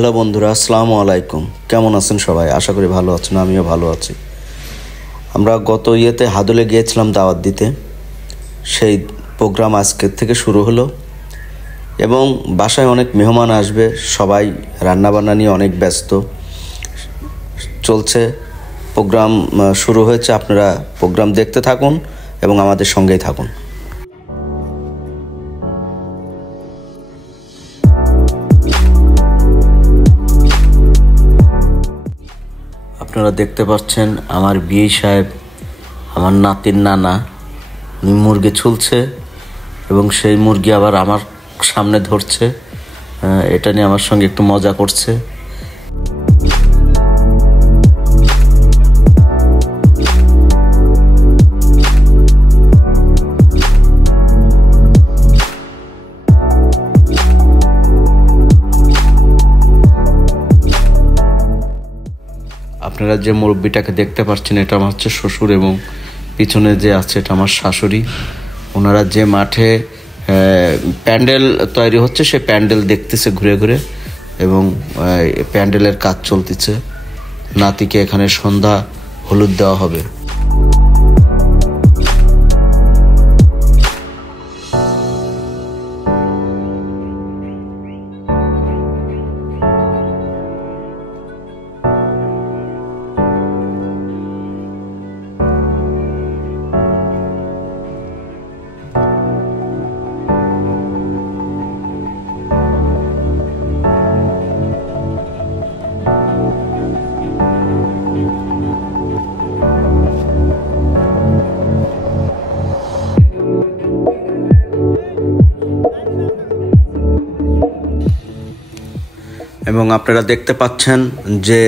Hello বন্ধুরা, আসসালামু আলাইকুম। কেমন আছেন সবাই? আশা করি ভালো আছেন। আমিও ভালো আছি। আমরা গত হাদুলে গিয়েছিলাম দাওয়াত দিতে। সেই প্রোগ্রাম আজকের থেকে শুরু হলো এবং বাসায় অনেক মেহমান আসবে। সবাই রান্নাবান্না নিয়ে অনেক ব্যস্ত চলছে। প্রোগ্রাম শুরু হয়েছে। আপনারা প্রোগ্রাম দেখতে থাকুন এবং আমাদের সঙ্গেই থাকুন। আপনারা দেখতে পাচ্ছেন আমার বিয়ে সাহেব, আমার নাতির নানা, উনি মুরগি ছুলছে এবং সেই মুরগি আবার আমার সামনে ধরছে। এটা নিয়ে আমার সঙ্গে একটু মজা করছে। আপনারা যে মুরব্বিটাকে দেখতে পাচ্ছেন, এটা আমার হচ্ছে শ্বশুর এবং পিছনে যে আছে এটা আমার শাশুড়ি। ওনারা যে মাঠে প্যান্ডেল তৈরি হচ্ছে সে প্যান্ডেল দেখতেছে ঘুরে ঘুরে এবং প্যান্ডেলের কাজ চলতেছে। নাতিকে এখানে সন্ধ্যা হলুদ দেওয়া হবে। এবং আপনারা দেখতে পাচ্ছেন যে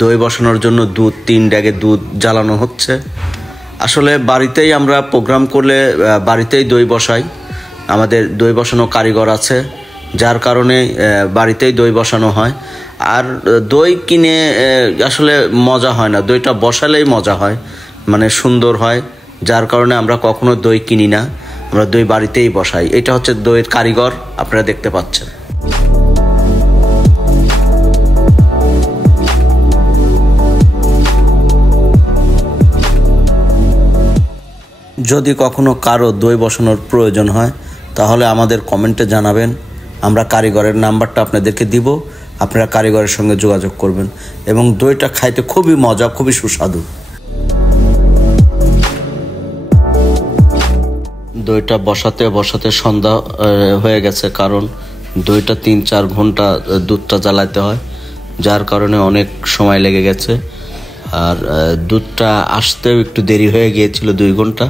দই বসানোর জন্য 3 ড্যাগে দুধ জ্বালানো হচ্ছে। আসলে বাড়িতেই আমরা প্রোগ্রাম করলে বাড়িতেই দই বসাই। আমাদের দই বসানো কারিগর আছে, যার কারণে বাড়িতেই দই বসানো হয়। আর দই কিনে আসলে মজা হয় না, দইটা বসালেই মজা হয়, মানে সুন্দর হয়। যার কারণে আমরা কখনো দই কিনি না, আমরা দই বাড়িতেই বসাই। এটা হচ্ছে দইয়ের কারিগর, আপনারা দেখতে পাচ্ছেন। যদি কখনো কারো দই বসানোর প্রয়োজন হয় তাহলে আমাদের কমেন্টে জানাবেন। আমরা কারিগরের নাম্বারটা আপনাদেরকে দিব, আপনারা কারিগরের সঙ্গে যোগাযোগ করবেন এবং দইটা খাইতে খুবই মজা, খুবই সুস্বাদু। দইটা বসাতে বসাতে সন্ধ্যা হয়ে গেছে, কারণ দইটা 3-4 ঘন্টা দুধটা জ্বালাতে হয়, যার কারণে অনেক সময় লেগে গেছে। আর দুধটা আসতেও একটু দেরি হয়ে গিয়েছিল, 2 ঘন্টা,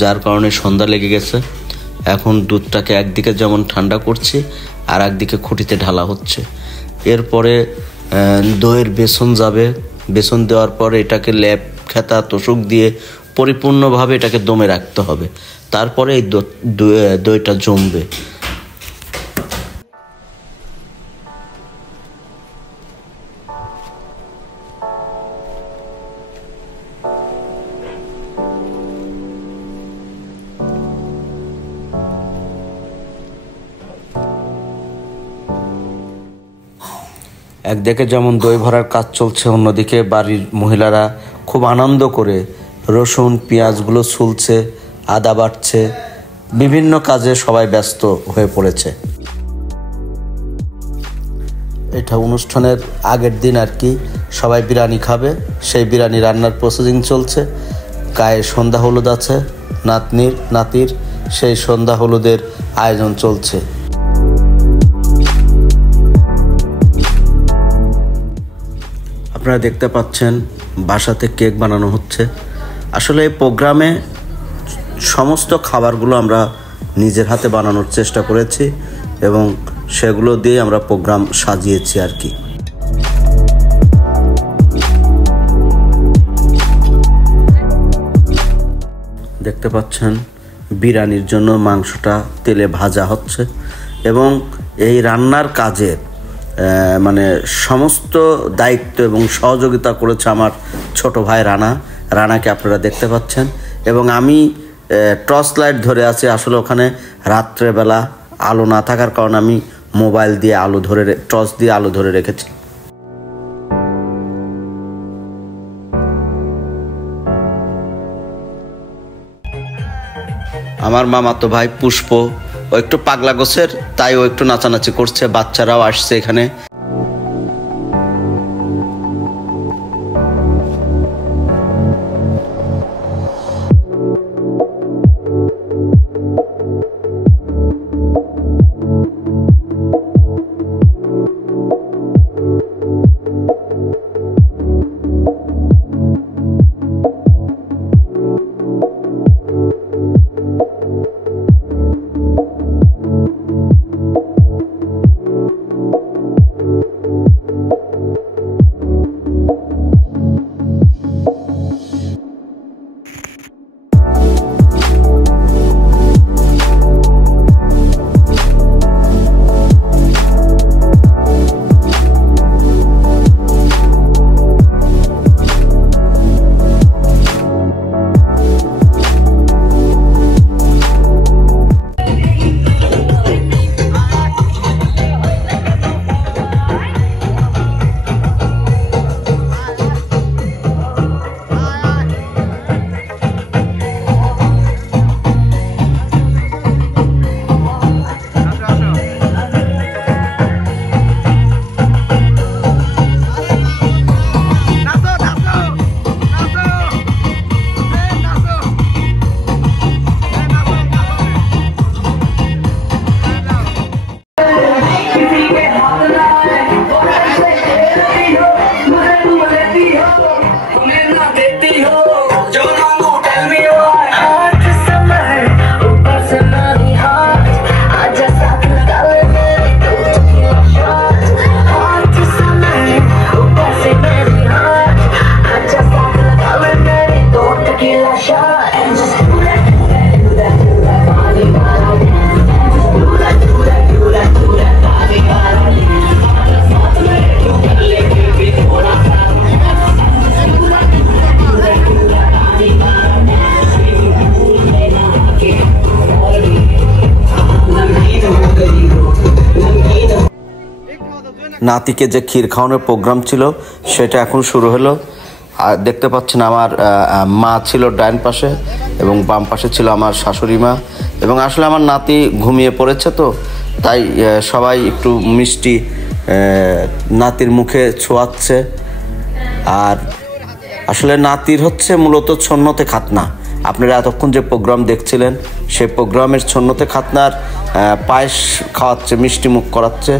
যার কারণে সন্ধ্যা লেগে গেছে। এখন দুধটাকে একদিকে যেমন ঠান্ডা করছি আর একদিকে খুঁটিতে ঢালা হচ্ছে। এরপরে দইয়ের বেসন যাবে। বেসন দেওয়ার পরে এটাকে লেপ, খেতা, তোষক দিয়ে পরিপূর্ণভাবে এটাকে দমে রাখতে হবে। তারপরে এই দইটা জমবে। একদিকে যেমন দই ভরার কাজ চলছে, অন্যদিকে বাড়ির মহিলারা খুব আনন্দ করে রসুন পেঁয়াজগুলো ছুলছে, আদা বাটছে, বিভিন্ন কাজে সবাই ব্যস্ত হয়ে পড়েছে। এটা অনুষ্ঠানের আগের দিন আর কি, সবাই বিরিয়ানি খাবে। সেই বিরিয়ানি রান্নার প্রসেসিং চলছে। গায়ে সন্ধ্যা হলুদ আছে নাতির, সেই সন্ধ্যা হলুদের আয়োজন চলছে। আপনারা দেখতে পাচ্ছেন বাসাতে কেক বানানো হচ্ছে। আসলে এই প্রোগ্রামে সমস্ত খাবারগুলো আমরা নিজের হাতে বানানোর চেষ্টা করেছি এবং সেগুলো দিয়ে আমরা প্রোগ্রাম সাজিয়েছি আর কি। দেখতে পাচ্ছেন বিরিয়ানির জন্য মাংসটা তেলে ভাজা হচ্ছে এবং এই রান্নার কাজে মানে সমস্ত দায়িত্ব এবং সহযোগিতা করেছে আমার ছোট ভাই রানাকে আপনারা দেখতে পাচ্ছেন। এবং আমি টর্চ লাইট ধরে আছি। আসলে ওখানে রাত্রেবেলা আলো না থাকার কারণে আমি মোবাইল দিয়ে আলো ধরে টর্চ দিয়ে আলো ধরে রেখেছে। আমার মামাতো ভাই পুষ্প ও একটু পাগলা গোছের, তাই ও একটু নাচানাচি করছে, বাচ্চারাও আসছে এখানে। নাতিকে যে ক্ষীর খাওয়ানোর প্রোগ্রাম ছিল সেটা এখন শুরু হলো। আর দেখতে পাচ্ছেন আমার মা ছিল ডান পাশে এবং বাম পাশে ছিল আমার শাশুড়ি মা। এবং আসলে আমার নাতি ঘুমিয়ে পড়েছে, তো তাই সবাই একটু মিষ্টি নাতির মুখে ছোঁয়াচ্ছে। আর আসলে নাতির হচ্ছে মূলত ছন্নতে খাতনা। আপনারা এতক্ষণ যে প্রোগ্রাম দেখছিলেন সেই প্রোগ্রামের ছন্নতে খাতনার পায়েস খাওয়াচ্ছে, মিষ্টি মুখ করাচ্ছে।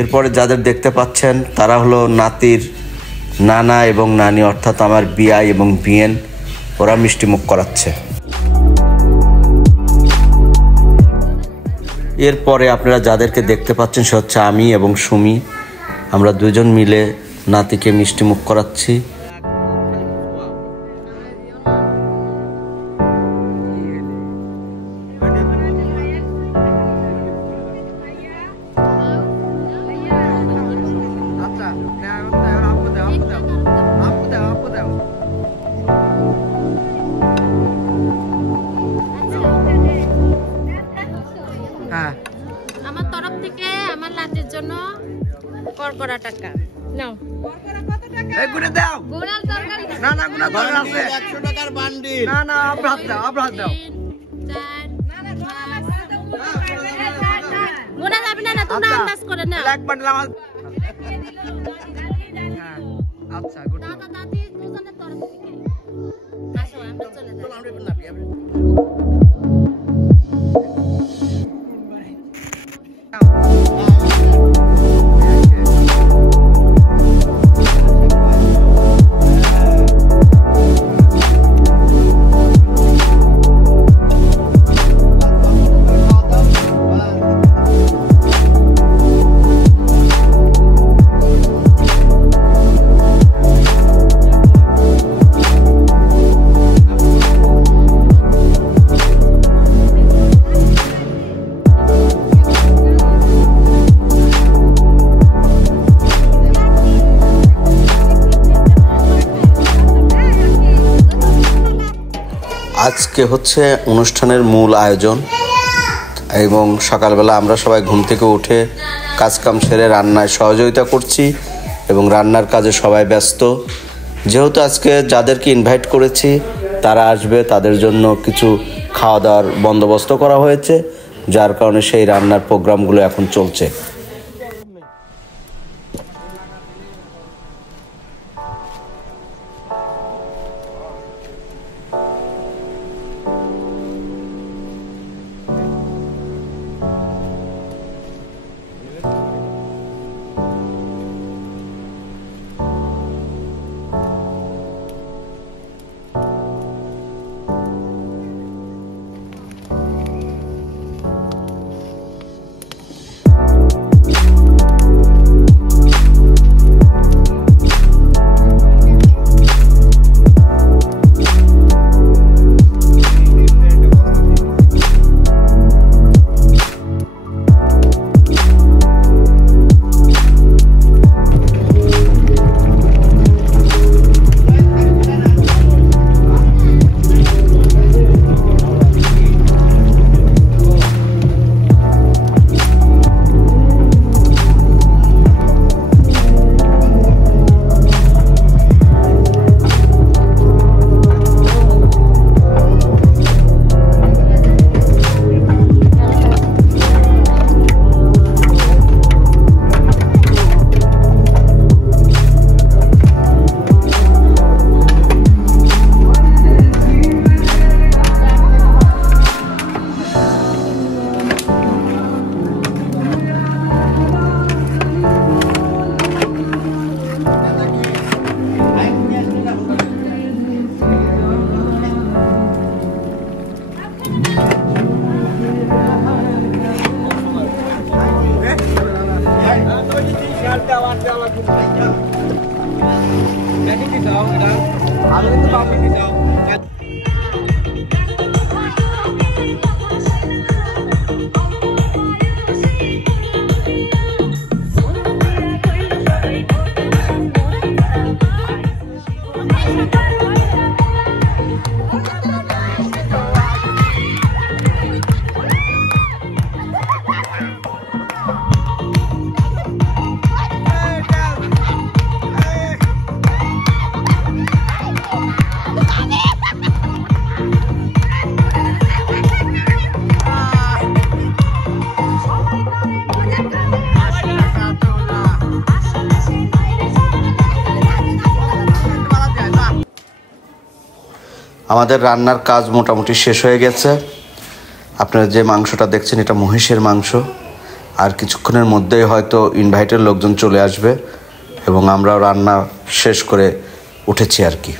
এরপরে যাদের দেখতে পাচ্ছেন তারা হলো নাতির নানা এবং নানি, অর্থাৎ আমার বিআই এবং বিএন, ওরা মিষ্টি মুখ করাচ্ছে। এরপরে আপনারা যাদেরকে দেখতে পাচ্ছেন সে হচ্ছে আমি এবং সুমি, আমরা দুজন মিলে নাতিকে মিষ্টি মুখ করাচ্ছি। আমার তরফ থেকে আমার নাতির জন্য করকরা টাকা নাও। এই গুনে দাও। গুড়াল তরকারি না না গুনা দরকার আছে 100 টাকার বান্ডিল। না না আবরাত দাও, আবরাত দাও। 4 গুনা যাবে না, তোমরা আন্দাজ করে নাও। এক বান্ডিল আমার। হ্যাঁ আচ্ছা গুড। দাদা দাদি দুজনের তরফ থেকে আসো আমরা চলে যাই। চলো আমরা না আজকে হচ্ছে অনুষ্ঠানের মূল আয়োজন এবং সকালবেলা আমরা সবাই ঘুম থেকে উঠে কাজকাম সেরে রান্নায় সহযোগিতা করছি এবং রান্নার কাজে সবাই ব্যস্ত। যেহেতু আজকে যাদেরকে ইনভাইট করেছি তারা আসবে, তাদের জন্য কিছু খাওয়া দাওয়ার বন্দোবস্ত করা হয়েছে, যার কারণে সেই রান্নার প্রোগ্রামগুলো এখন চলছে। আমাদের রান্নার কাজ মোটামুটি শেষ হয়ে গেছে। আপনারা যে মাংসটা দেখছেন এটা মহিষের মাংস। আর কিছুক্ষণের মধ্যেই হয়তো ইনভাইটের লোকজন চলে আসবে এবং আমরাও রান্না শেষ করে উঠেছি আর কি।